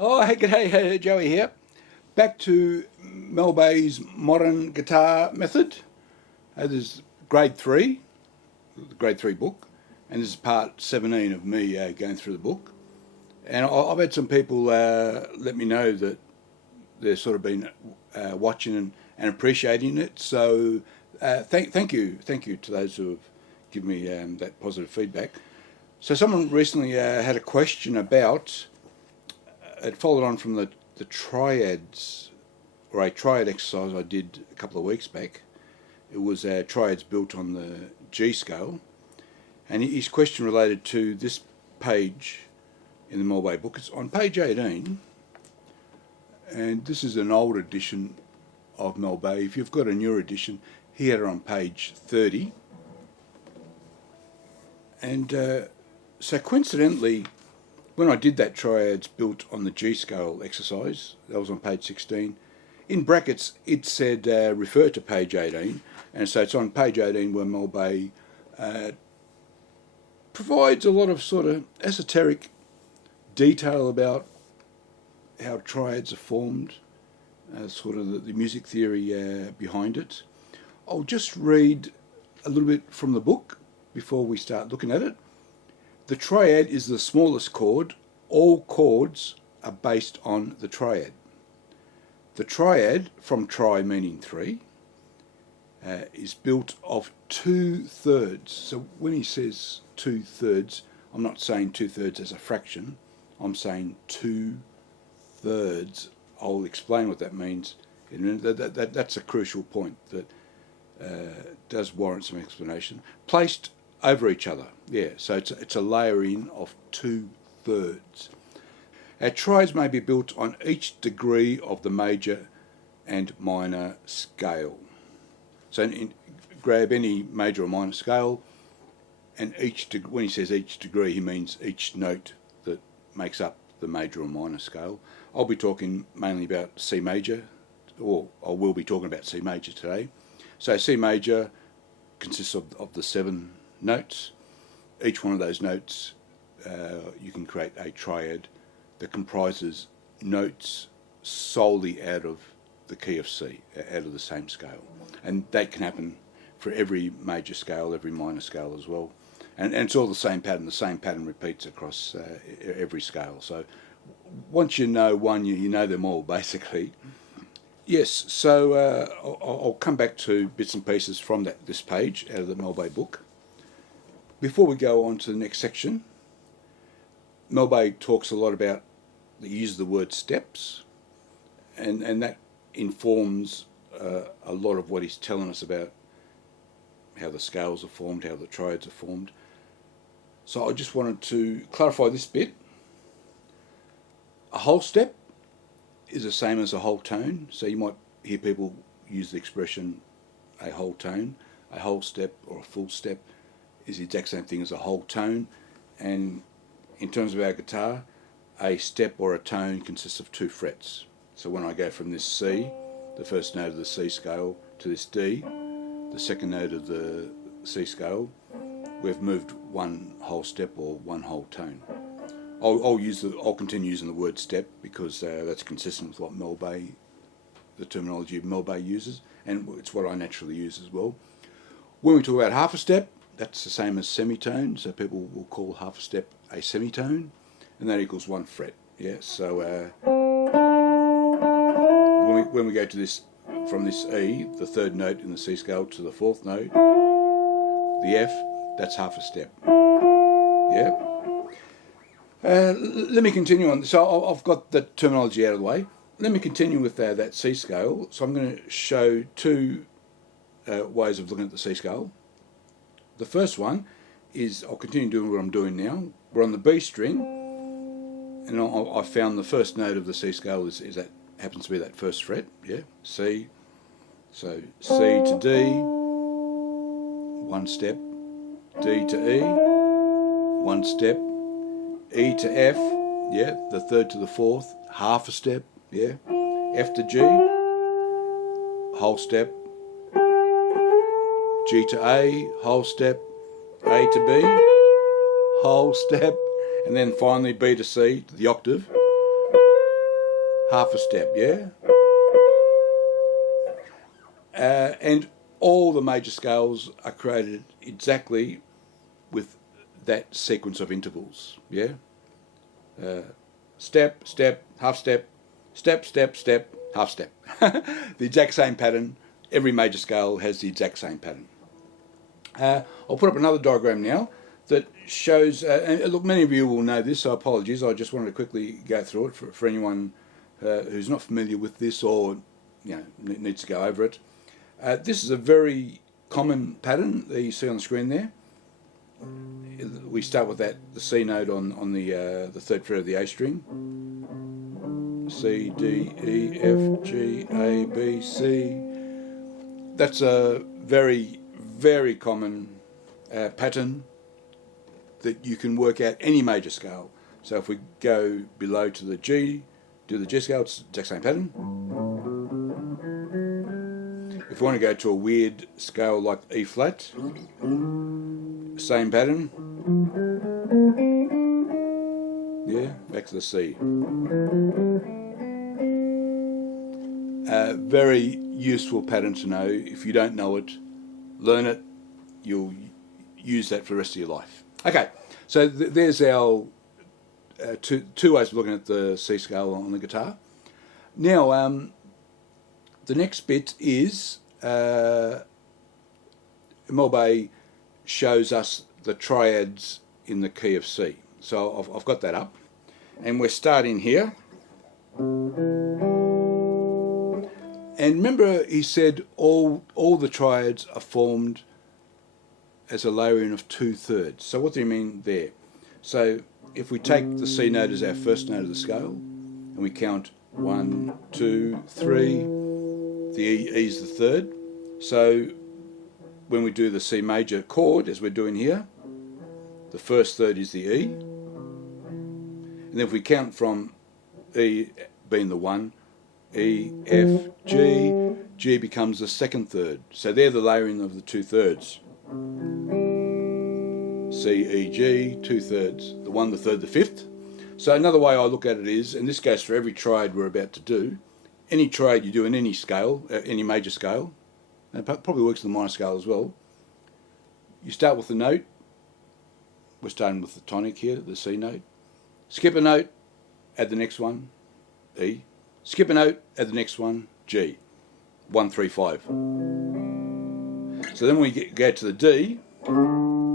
Oh, hey, g'day, hey, Joey here. Back to Mel Bay's modern guitar method. This is the grade three book, and this is part 17 of me going through the book. And I've had some people let me know that they've sort of been watching and appreciating it. So thank you to those who have given me that positive feedback. So someone recently had a question about it followed on from the triads, or a triad exercise I did a couple of weeks back. It was triads built on the G scale, and his question related to this page in the Mel Bay book. It's on page 18, and this is an old edition of Mel Bay. If you've got a newer edition, he had it on page 30. And so coincidentally, when I did that triads built on the G scale exercise, that was on page 16, in brackets it said refer to page 18, and so it's on page 18 where Mel Bay provides a lot of sort of esoteric detail about how triads are formed, sort of the music theory behind it. I'll just read a little bit from the book before we start looking at it. The triad is the smallest chord. All chords are based on the triad. The triad, from tri meaning three, is built of 2/3. So when he says 2/3, I'm not saying 2/3 as a fraction. I'm saying 2/3. I'll explain what that means. That's a crucial point that does warrant some explanation. Placed over each other, yeah. So it's a layering of 2/3. Triads may be built on each degree of the major and minor scale. So grab any major or minor scale, and when he says each degree, he means each note that makes up the major or minor scale. I'll be talking mainly about C major, or I will be talking about C major today. So C major consists of the 7 notes. Each one of those notes, you can create a triad that comprises notes solely out of the key of C, out of the same scale. And that can happen for every major scale, every minor scale as well. And it's all the same pattern. The same pattern repeats across every scale. So once you know one, you know them all, basically. Yes, so I'll come back to bits and pieces from this page out of the Mel Bay book. Before we go on to the next section, Mel Bay talks a lot about the use of the word steps, and that informs a lot of what he's telling us about how the scales are formed, how the triads are formed. So I just wanted to clarify this bit. A whole step is the same as a whole tone. So you might hear people use the expression a whole tone. A whole step or a full step is the exact same thing as a whole tone. And in terms of our guitar, a step or a tone consists of 2 frets. So when I go from this C, the first note of the C scale, to this D, the second note of the C scale, we've moved one whole step or one whole tone. I'll continue using the word step because that's consistent with what Mel Bay, the terminology of Mel Bay uses, and it's what I naturally use as well. When we talk about half a step, that's the same as semitone, so people will call half a step a semitone, and that equals 1 fret. Yeah, so when we go to this, from this E, the 3rd note in the C scale, to the 4th note, the F, that's half a step. Yeah. Let me continue on. So I've got the terminology out of the way. Let me continue with that C scale. So I'm going to show 2 ways of looking at the C scale. The first one is, I'll continue doing what I'm doing now. We're on the B string, and I found the first note of the C scale is that happens to be that 1st fret. Yeah, C. So C to D, 1 step. D to E, 1 step. E to F, yeah, the 3rd to the 4th, half a step, yeah. F to G, whole step. G to A, whole step. A to B, whole step. And then finally B to C, the octave, half a step, yeah? And all the major scales are created exactly with that sequence of intervals, yeah? Step, step, half step, step, step, step, half step. The exact same pattern. Every major scale has the exact same pattern. I'll put up another diagram now that shows, and look, many of you will know this, so apologies. I just wanted to quickly go through it for anyone who's not familiar with this or needs to go over it. This is a very common pattern that you see on the screen there. We start with the C note on the third fret of the A string. C, D, E, F, G, A, B, C. That's a very, very common pattern that you can work out any major scale. So if we go below to the G, do the G scale, it's the exact same pattern. If we want to go to a weird scale like E flat, same pattern. Yeah, back to the C. Very useful pattern to know. If you don't know it, learn it. You'll use that for the rest of your life. Okay, so there's our two ways of looking at the C scale on the guitar. Now, the next bit is Melbe shows us the triads in the key of C. So I've got that up, and we're starting here. And remember, he said all the triads are formed as a layering of 2/3. So what do you mean there? So if we take the C note as our first note of the scale, and we count 1, 2, 3, the E is the third. So when we do the C major chord, as we're doing here, the first third is the E. And then if we count from E being the 1, E, F, G, G becomes the second third. So they're the layering of the 2/3. C, E, G, 2/3. The 1, the 3rd, the 5th. So another way I look at it is, and this goes for every triad we're about to do, any triad you do in any scale, any major scale, and it probably works in the minor scale as well, you start with the note. We're starting with the tonic here, the C note. Skip a note, add the next one, E. Skip a note, add the next one, G. 1, 3, 5. So then we go to the D.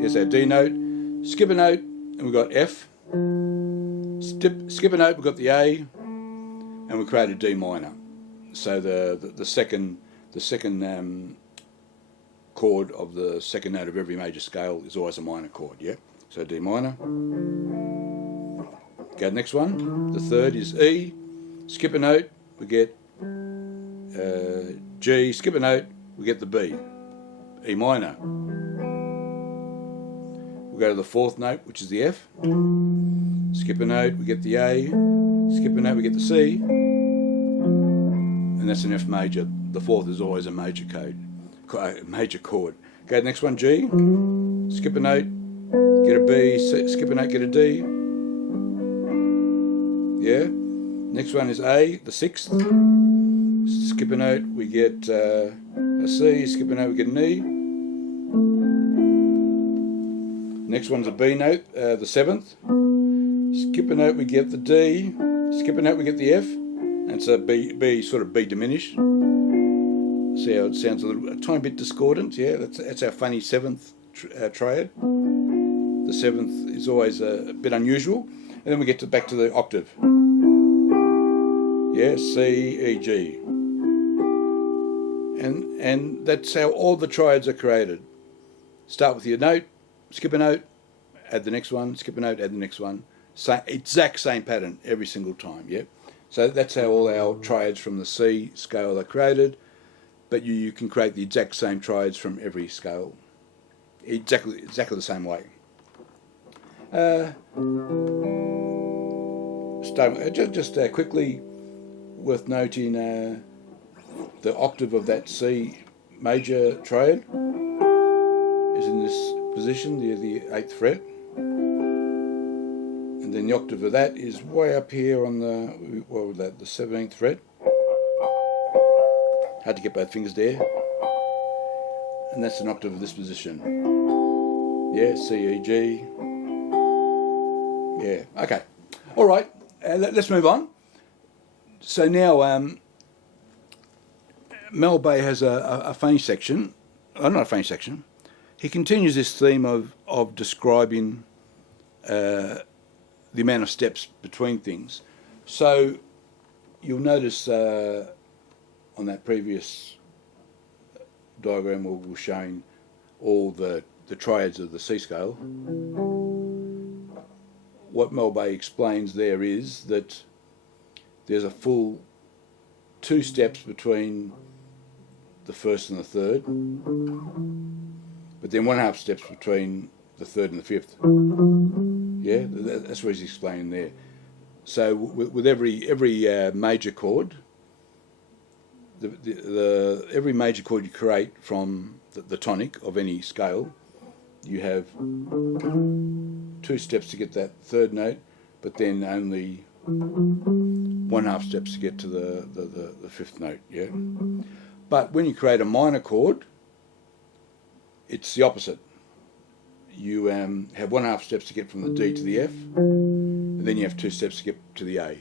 Here's our D note. Skip a note, and we've got F. Skip a note, we've got the A, and we create a D minor. So the second chord of the second note of every major scale is always a minor chord. Yeah. So D minor. Go to the next one. The third is E. Skip a note, we get G. Skip a note, we get the B. E minor. We'll go to the fourth note, which is the F. Skip a note, we get the A. Skip a note, we get the C. And that's an F major. The fourth is always a major chord. Go to the next one, G. Skip a note, get a B. Skip a note, get a D. Yeah. Next one is A, the 6th. Skip a note, we get a C. Skip a note, we get an E. Next one's a B note, the 7th. Skip a note, we get the D. Skip a note, we get the F. And it's a B sort of B diminished. See how it sounds a tiny bit discordant? Yeah, that's our funny 7th triad. The 7th is always a bit unusual. And then we get back to the octave. Yeah, C, E, G. And that's how all the triads are created. Start with your note, skip a note, add the next one, skip a note, add the next one. Exact same pattern every single time, yeah? So that's how all our triads from the C scale are created, but you can create the exact same triads from every scale. Exactly the same way. Just quickly, worth noting the octave of that C major triad is in this position, the 8th fret. and then the octave of that is way up here on the, what was that, the 17th fret. Hard to get both fingers there. And that's an octave of this position. Yeah, C, E, G. Yeah, okay. All right, let's move on. So now Mel Bay has a funny section. Oh, not a funny section. He continues this theme of describing the amount of steps between things. So you'll notice on that previous diagram we were showing all the triads of the C scale. What Mel Bay explains there is that there's a full 2 steps between the first and the third, but then 1.5 steps between the third and the fifth. Yeah, that's what he's explaining there. So with every major chord, every major chord you create from the tonic of any scale, you have 2 steps to get that third note, but then only 1.5 steps to get to the fifth note. Yeah. But when you create a minor chord, it's the opposite. You have 1.5 steps to get from the D to the F, and then you have 2 steps to get to the A.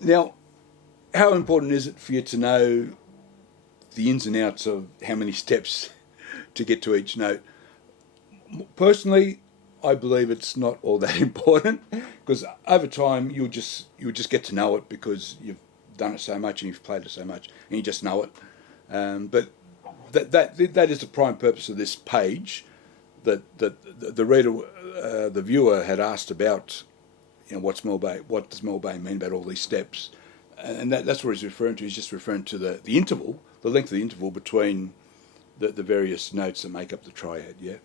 Now, how important is it for you to know the ins and outs of how many steps to get to each note? Personally, I believe it's not all that important, because over time you'll just get to know it because you've done it so much and you've played it so much and you just know it. But that is the prime purpose of this page, that the reader, the viewer had asked about, what does Mel Bay mean about all these steps, and that's what he's referring to. He's just referring to the interval, the length of the interval between the various notes that make up the triad. Yeah.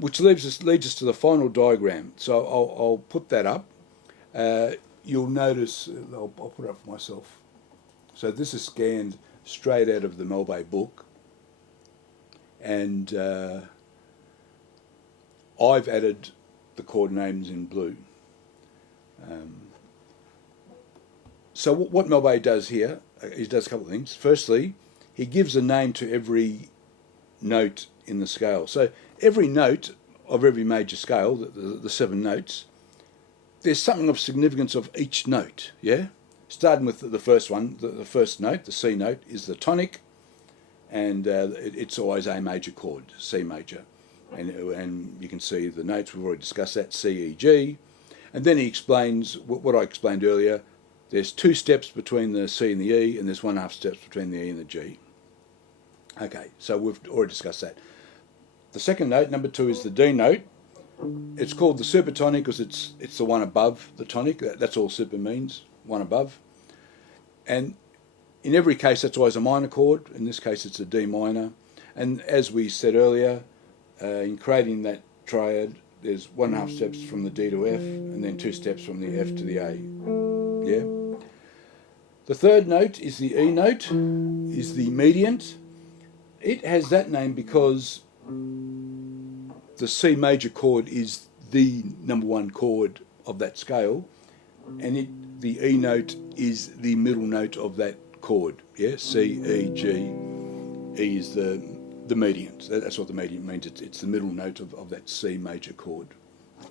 Which leads us to the final diagram. So I'll put that up. You'll notice, I'll put it up for myself. So this is scanned straight out of the Mel Bay book, and I've added the chord names in blue. So what Mel Bay does here, he does a couple of things. Firstly, he gives a name to every note in the scale. So every note of every major scale, the 7 notes, there's something of significance of each note, yeah? Starting with the first one, the first note, the C note, is the tonic, and it's always a major chord, C major. And you can see the notes, we've already discussed that, C, E, G. And then he explains what I explained earlier. There's 2 steps between the C and the E, and there's 1.5 steps between the E and the G. Okay, so we've already discussed that. The second note, number 2, is the D note. It's called the supertonic because it's the one above the tonic. That's all super means, one above. And in every case, that's always a minor chord. In this case, it's a D minor. And as we said earlier, in creating that triad, there's 1.5 steps from the D to F, and then 2 steps from the F to the A. Yeah. The third note is the E note, is the mediant. It has that name because the C major chord is the number 1 chord of that scale, and the E note is the middle note of that chord. Yeah, C, E, G. E is the mediant. That's what the mediant means. It's the middle note of that C major chord,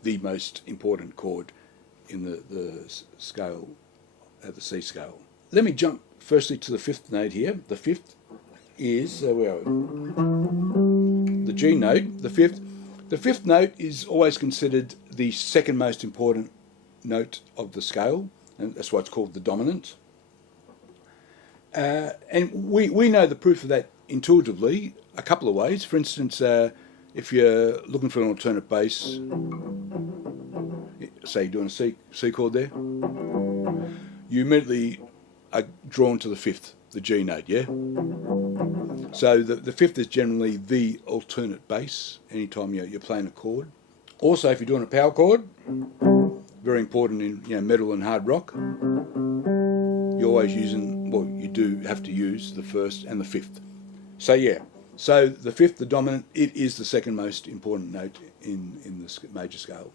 the most important chord in the scale, the C scale. Let me jump firstly to the 5th note here. The 5th is, where are we? The G note, the 5th. The 5th note is always considered the second most important note of the scale, and that's why it's called the dominant. And we know the proof of that intuitively a couple of ways. For instance, if you're looking for an alternate bass, say you're doing a C chord there, you immediately are drawn to the 5th, the G note, yeah? So the 5th is generally the alternate bass anytime you're playing a chord. Also, if you're doing a power chord, very important in metal and hard rock, you're always using, you do have to use the 1st and the 5th. So yeah, So the fifth, the dominant, it is the second most important note in the major scale.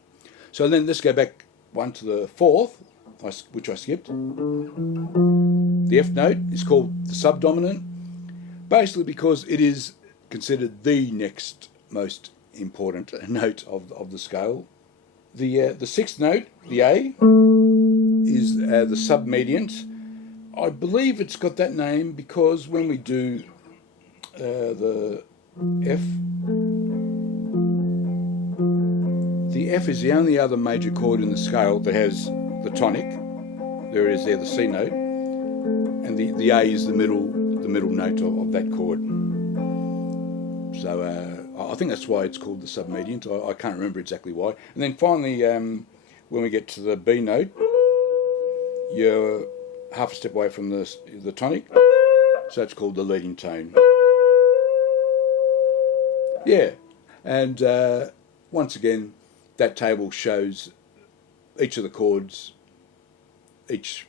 So then let's go back one to the fourth, which I skipped. The F note is called the subdominant, basically because it is considered the next most important note of the scale. The sixth note, the A, is the submediant. I believe it's got that name because when we do the F, the F is the only other major chord in the scale that has the tonic. There it is there, the C note, and the A is the middle note of that chord. So I think that's why it's called the submediant. I can't remember exactly why. And then finally, when we get to the B note, you're half a step away from the tonic, so it's called the leading tone. Yeah, and once again, that table shows each of the chords, each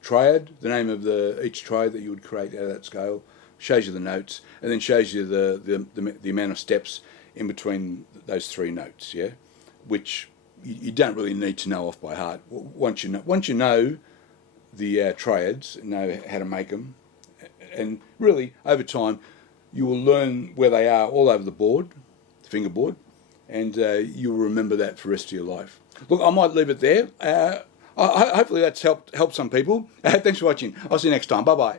triad, the name of each triad that you would create out of that scale, shows you the notes, and then shows you the amount of steps in between those three notes. Yeah, which you don't really need to know off by heart. Once you know the triads, know how to make them, and really over time you will learn where they are all over the board, the fingerboard, and you'll remember that for the rest of your life. Look, I might leave it there. Hopefully that's helped some people. Thanks for watching. I'll see you next time. Bye bye.